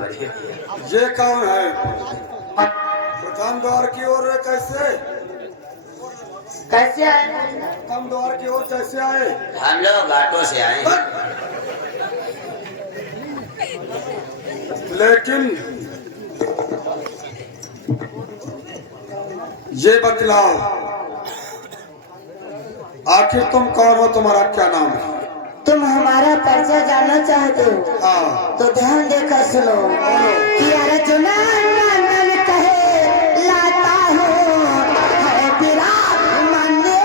ये कौन है? प्रथम द्वार की ओर कैसे कैसे आए? प्रथम द्वार की ओर कैसे आए? हम लोग घाटों से आए। लेकिन ये बतलाओ, आखिर तुम कौन हो? तुम्हारा क्या नाम है? तुम हमारा परिचय जानना चाहते हो? हाँ। तो ध्यान देकर सुनो कि अर्जुना नंदन कहे लाता हूँ है विराट मान्य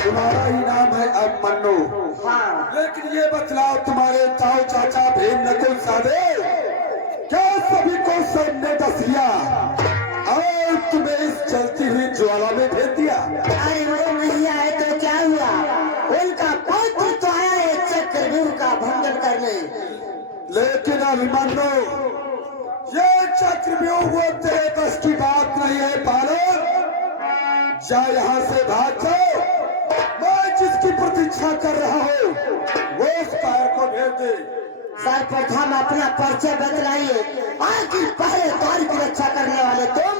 तुम्हारा ही नाम है अभिमन्यु। हाँ। लेकिन ये बतलाओ, तुम्हारे ताऊ चाचा भीम नकुल सहदेव क्या सभी को सैन्य डस लिया और तुम्हें इस चलती हुई ज्वाला में भेज दिया? अरे वो नहीं आए तो क्या हुआ? उनका पुत्र तो आया है चक्रव्यूह का भंगन करने। लेकिन अभिमन्यु, ये चक्रव्यूह वो तेरे बस की बात नहीं है बालक। जा यहाँ से भाग जाओ। मैं जिसकी प्रतीक्षा कर रहा हूँ वो उस कायर को भेज दे। सर्वप्रथम अपना परिचय बतलाइए। आखिर पहले द्वार की रक्षा करने वाले तुम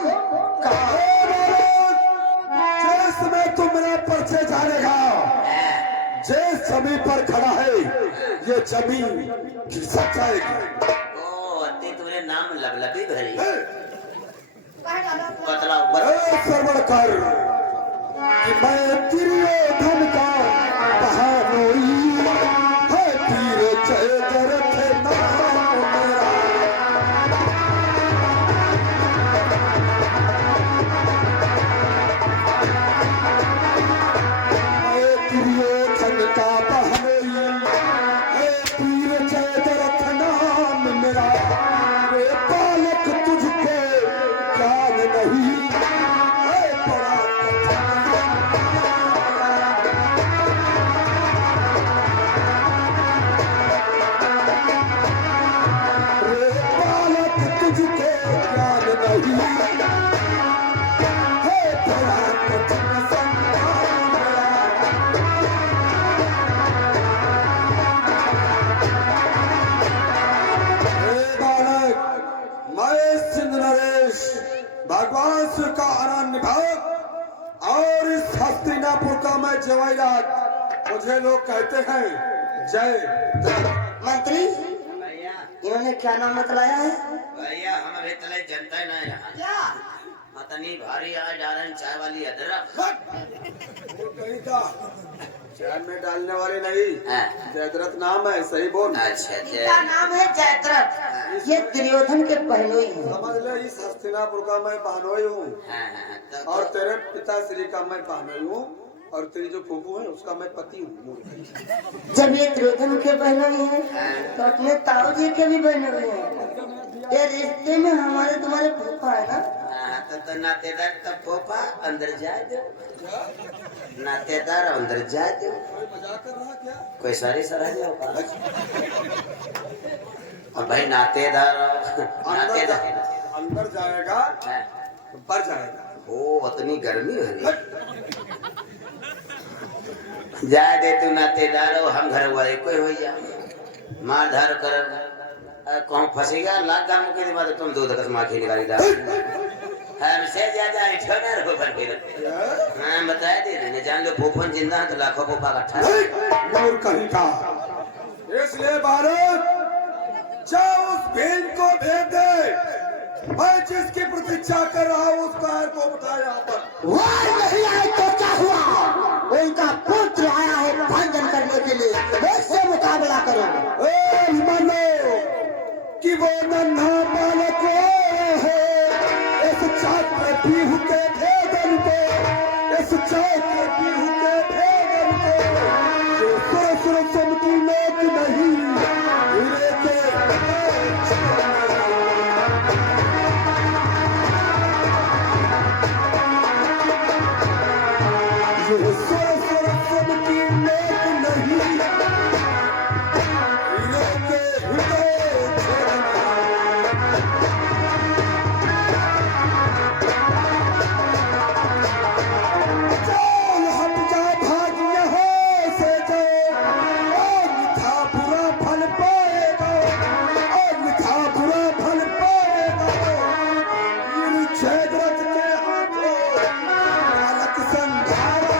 जिस समय तुम मेरा परिचय जानेगा, जिस जमीन पर खड़ा है ये जमीन खिसक जाएगी। ओ अति तुमने नाम लबलबी भरी। बतलाओ श्रवण कर कि मैं दुर्योधन का बहानोई है, तीर जयद्रथ नाम मेरा। मैं दुर्योधन का बहानोई है, तीर जयद्रथ नाम मेरा। रे बालक तुझको ज्ञान नहीं है बड़ा भगवान शिव का अरण्य भाग और इस हस्तिनापुर का मैं जवाईराज। मुझे लोग कहते हैं जय। मंत्री भैया। इन्होंने क्या नाम बतलाया है? भैया हम अभी तले जनता ही नहीं रहा। क्या इतनी भारी आज जा रहे हैं चाय वाली अदरक। वो कहीं का चाय में डालने वाली नहीं, जयद्रथ नाम है, सही बोल। अच्छा इनका नाम है जयद्रथ। ये दुर्योधन के बहनोई हैं। समझ ले, इस हस्तिनापुर का मैं बहनोई हूँ और तेरे पिताश्री का मैं बहनोई हूँ और तेरी जो फूफू है उसका मैं पति हूँ। जब ये दुर्योधन के बहनोई हैं तो अपने ताऊ जी के भी बहनोई हैं। ये रिश्ते में हमारे तुम्हारे फूफा है ना? तो नातेदार का पोपा अंदर जाए दो, नातेदार अंदर जाए दो। मजाक कर रहा क्या? कोई सारी सराह जाओ अब भाई नातेदार अंदर जाएगा तो बढ़ जाएगा। ओ उतनी गर्मी है जाए दे तू नातेदार हो, हम घर वाले कोई हो जा मार धार कर कौन फंसेगा लाख गांव के बाद तुम दूध कस माखी निकाली दा हमसे ज्यादा ठोनर हो बन के हां बता दे न जान लो फूफन जिंदा तो लाखों फूफा इकट्ठा और कहीं का। इसलिए भारत जाओ उस भीम को भेज दे। मैं जिसकी प्रतीक्षा कर रहा हूँ उस कार को उठा यहाँ पर। वार नहीं आए तो क्या हुआ? उनका पुत्र आया है भंजन करने के लिए, उससे मुकाबला करो। मानो कि वो नन्हा बालक है इस चक्र पीहू के भेदन को, इस चक्र पीहू के भेदन को जो सुर सुर चमकी लोक नहीं हीरे के ये सुर सुर चमकी लोक नहीं हीरे के हृदय छेदना। चल हट जा भाग यहाँ से जा, और मिठा बुरा फल पाएगा, और मिठा बुरा फल पाएगा। इन छेद रथ के हाथों बालक संधारा।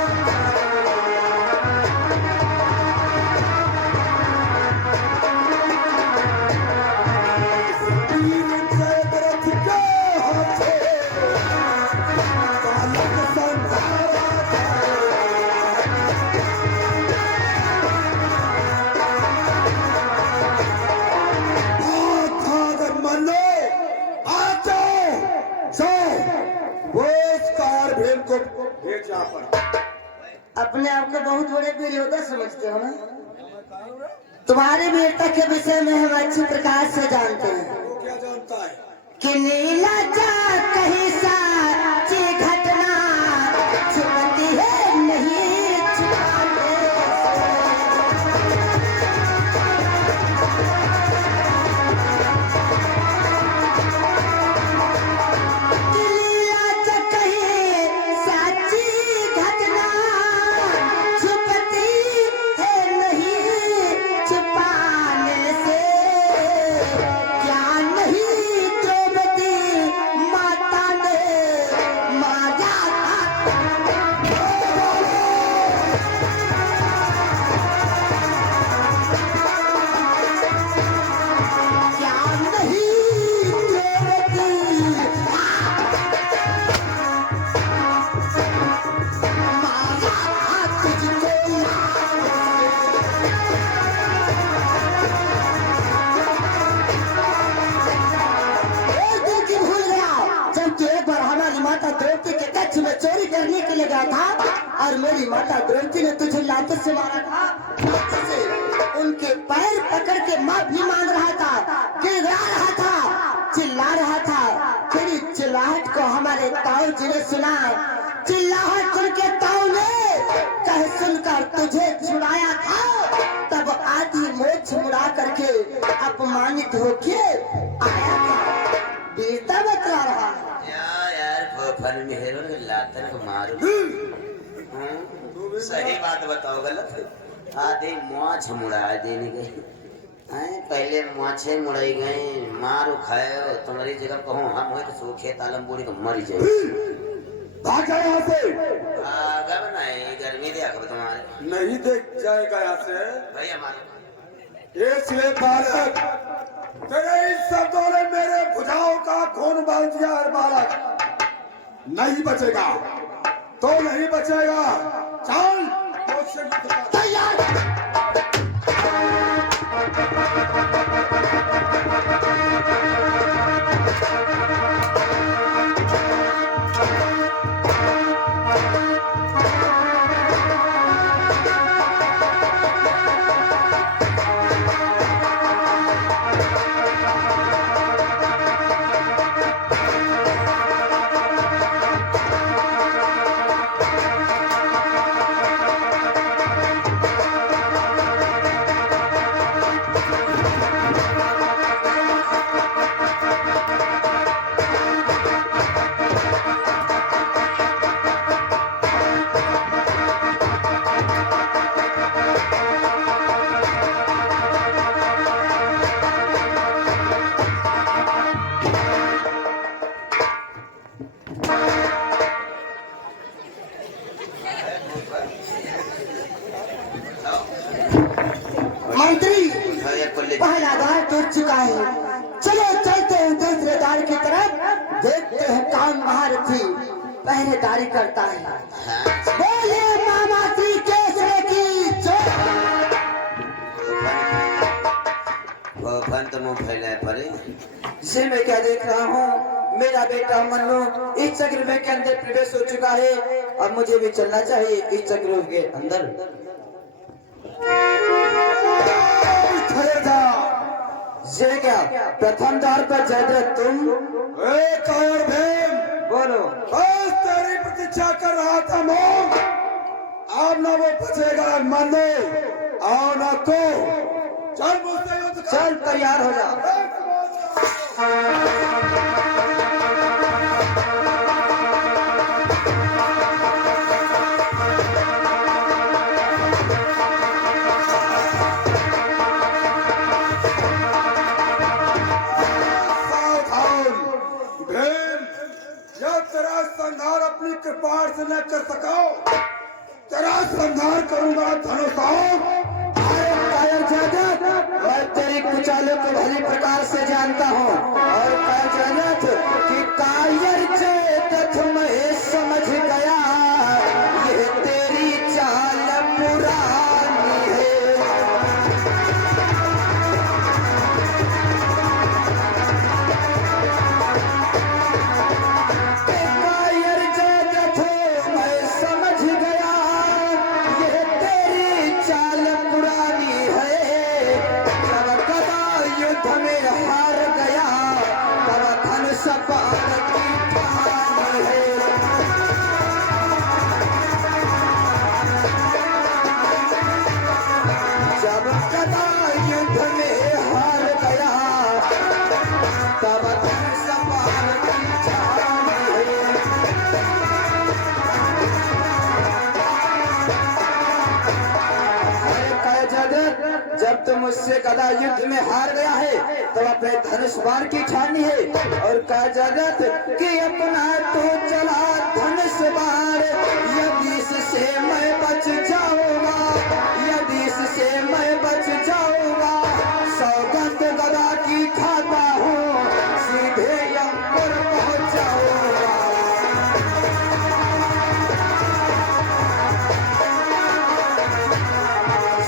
वीर छेद रथ के हाथों बालक संधारा। भाग मनो आ जाओ, जाओ वो उस कार भेम को भेज यहाँ पर। अपने आप को बहुत बड़े वीर समझते हो ना? तुम्हारे वीरता के विषय में हम अच्छी प्रकार से जानते हैं वो क्या जानता है? कि नीला जा कहीं साची घटना छुपती है नहीं छुपाते। कि नीला जा कहीं साची घटना छुपती है नहीं छुपाने से। क्या नहीं द्रौपदी माता ने मारा क्या नहीं द्रौपदी मारा तुझको। एक दिन की भूल गया जब तू एक बार हमारी माता द्रौपदी के कच्छ में चोरी करने के लिए गया था और मेरी माता द्रौपदी ने तुझे लातों से मारा था। लातों से उनके पैर पकड़ के माफी मांग रहा था, गिड़गिड़ा रहा था, चिल्ला रहा था। तेरी चिल्लाहट को हमारे ताऊ जी ने सुना। चिल्लाहट सुन के ताऊ ने कह सुनकर तुझे छुड़ाया था। तब आधी मोछ मुड़ा करके अपमानित होके आया था। वीरता बतला रहा है। यार फन में हेरो ने लातन को मारो। सही बात बताओ, गलत आधे मोछ मुड़ा देने गए हैं। पहले मोछे मुड़ाई गए, मारो खाए। तुम्हारी जगह कहूँ हम हो तो सूखे तालम बूढ़ी को मरी जाए। भाग जा यहाँ से। आगा बनाए गर्मी देखा तुम्हारे नहीं देख जाएगा यहाँ से। भैया मारो। इसलिए बालक तेरे इस शब्दों ने मेरे भुजाओं का खून उबाल दिया है। बालक नहीं बचेगा तो नहीं बचेगा। चल मुझसे युद्ध कर। तैयार। मंत्री पहला द्वार टूट चुका है, चलो चलते हैं दूसरे द्वार की तरफ। देखते हैं कौन महारथी पहरेदारी करता है। हाँ, बोले मामा श्री केसरी की जय। वो फन तो मुंह फैलाए पड़े। जी मैं क्या देख रहा हूँ, मेरा बेटा मन्नू इस चक्रव्यूह के अंदर प्रवेश हो चुका है। अब मुझे भी चलना चाहिए इस चक्रव्यूह के अंदर। खड़े जा। ये क्या प्रथम द्वार पर जयद्रथ तुम? एक और भीम, बोलो। बस तेरी प्रतीक्षा कर रहा था मोम। अब ना वो बचेगा मनो और ना को। चल मुझसे युद्ध कर। चल तैयार हो जा। सावधान भीम, जब तेरा संहार अपनी कृपा से न कर सका, तेरा संहार करूंगा धनुषों। कायर जयद्रथ, मैं तेरी कुचालों को भली प्रकार से जानता हूँ। और कायर जयद्रथ कि कायर जयद्रथ मैं समझ गया, ये तेरी चाल पुरानी है। कायर जयद्रथ मैं समझ गया, ये तेरी चाल पुरानी है। जब गदा युद्ध में हार गया, तब धनुष बाण की ठानी है। जब गदा युद्ध में हार गया, तब धनुष बाण की ठानी है। अरे कायर जयद्रथ, जब तुम मुझसे गदा युद्ध में हार गया है, तब अपने धनुष बाण की ठानी है। और कायर जयद्रथ कि अपना तो चला धनुष बाण, यदि इससे मैं बच जाऊंगा, यदि इससे मैं बच जाऊंगा, सौगंध गदा की खाता हूँ, सीधे यमपुर पहुंच जाऊंगा।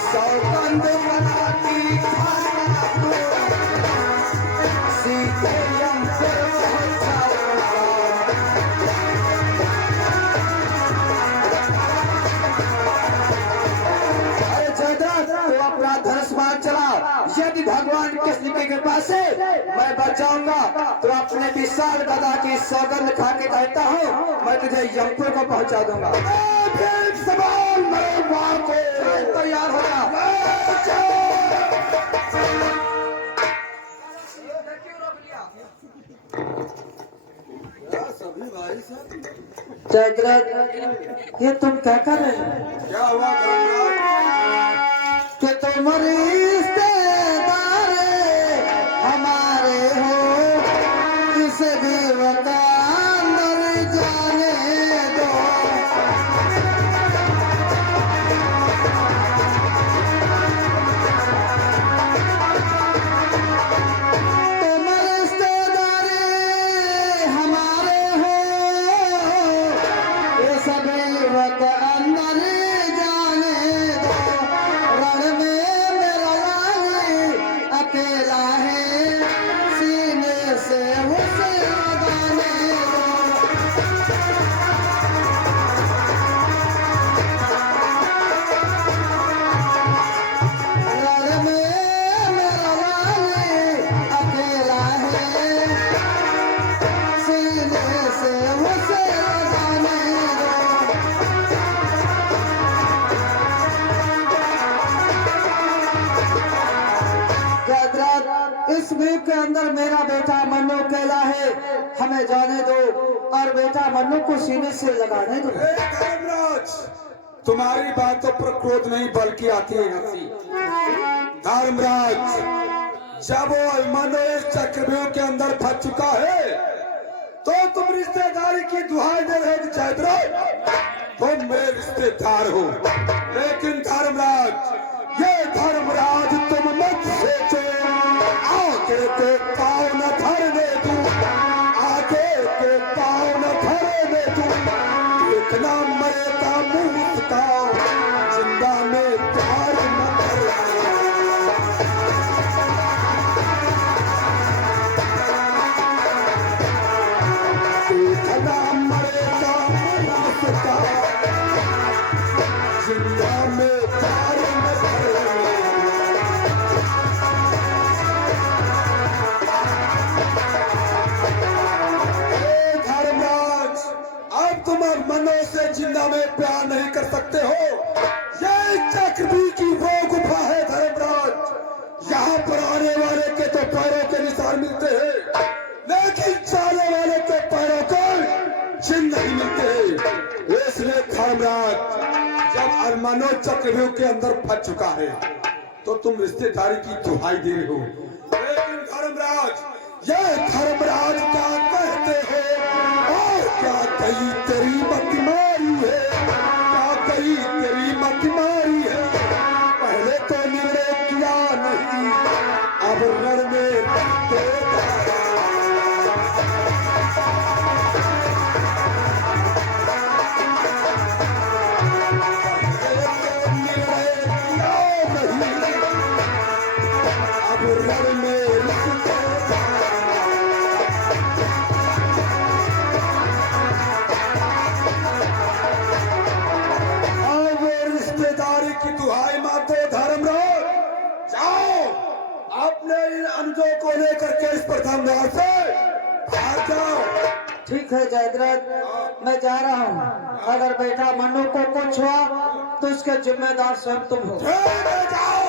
सौगंध गदा की खाता हूँ, सीधे यमपुर पहुंच जाऊंगा। अरे जयद्रथ, तो अपना धनुष बाण चला। यदि भगवान कृष्ण की कृपा से मैं बच जाऊंगा, तो अपने विशाल गदा की सौगंध खा के कहता हूँ, मैं तुझे यमपुर को पहुंचा दूंगा। भीम सवाल मेरे मां को। तैयार हो जा। सभी भाई सब जयद्रथ, ये तुम क्या कर रहे हो? क्या हुआ धर्मराज? कि तुम रिश्तेदार हमारे हो, इस देव का अंदर जाने दो। तुम रिश्तेदार हमारे हो, इस देव का अंदर जाने दो। रण में मेरा लाल अकेला है, सीने से उसे लगाने दो। रण में मेरा लाल अकेला है, सीने से उसे लगाने दो। जयद्रथ, इस वीर के अंदर मेरा बेटा मन्नू अकेला है, हमें जाने दो और बेटा मन्नू को सीने से लगाने दो। हे धर्मराज, तुम्हारी बातों पर क्रोध नहीं बल्कि आती है हंसी। धर्मराज, जब वो अभिमन्यु इस चक्रव्यूह के अंदर फंस चुका है, तो तुम रिश्तेदारी की दुहाई दे रहे हो जयद्रथ। तुम मेरे रिश्तेदार हो, लेकिन धर्मराज, ये धर्मराज तुम मत सोचो आगे को पाँव न धरने दूं, आगे पैर मिलते हैं, लेकिन चाले वाले के पैरों को चिन्ह नहीं मिलते। इसलिए धर्मराज, जब अरमानो चक्रव्यूह के अंदर फंस चुका है तो तुम रिश्तेदारी की दुहाई दे रहे हो। लेकिन धर्मराज, ये धर्मराज क्या कहते हो और क्या कही तेरी मतमारी है, क्या कही तेरी मतमारी है। पहले तो निर्णय किया नहीं, अब रण में बनते की दुहाई माते धर्मराज, जाओ अपने इन अनुजों को लेकर के इस प्रथम द्वार से बाहर जाओ। ठीक है जयद्रथ, मैं जा रहा हूँ। अगर बेटा मनु को कुछ हुआ तो उसके जिम्मेदार स्वयं तुम हो। जाओ।